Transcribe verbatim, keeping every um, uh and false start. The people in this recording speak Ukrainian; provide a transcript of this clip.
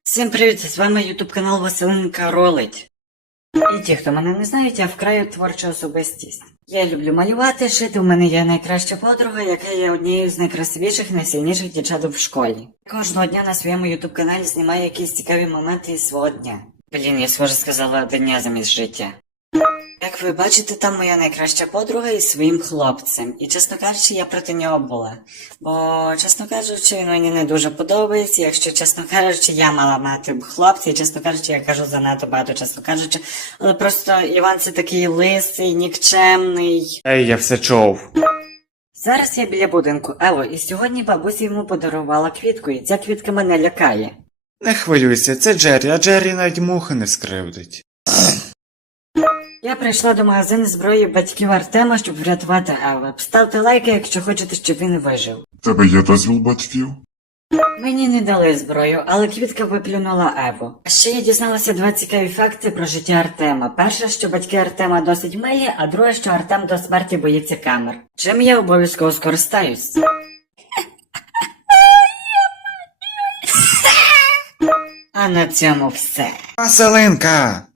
Всім привіт, з вами ютуб канал Василенка Ролить. І ті, хто мене не знають, я вкрай творча особистість. Я люблю малювати, шити, у мене є найкраща подруга, яка є однією з найкрасивіших, найсильніших дівчаток в школі. Кожного дня на своєму ютуб каналі знімаю якісь цікаві моменти із свого дня. Блін, я схоже сказала дня замість життя. Як ви бачите, там моя найкраща подруга із своїм хлопцем. І, чесно кажучи, я проти нього була. Бо, чесно кажучи, він мені не дуже подобається. Якщо, чесно кажучи, я мала мати хлопця, і, чесно кажучи, я кажу занадто багато, чесно кажучи. Але просто Іван це такий лисий, нікчемний. Ей, я все чув. Зараз я біля будинку Ево, і сьогодні бабуся йому подарувала квітку, і ця квітка мене лякає. Не хвилюйся, це Джері, а Джері навіть мухи не скривдить. Я прийшла до магазину зброї батьків Артема, щоб врятувати Еву. Ставте лайки, якщо хочете, щоб він вижив. Тебе є дозвіл батьків? Мені не дали зброю, але квітка виплюнула Еву. А ще я дізналася два цікаві факти про життя Артема. Перше, що батьки Артема досить милі, а друге, що Артем до смерті боїться камер. Чим я обов'язково скористаюсь. А на цьому все. Василинка!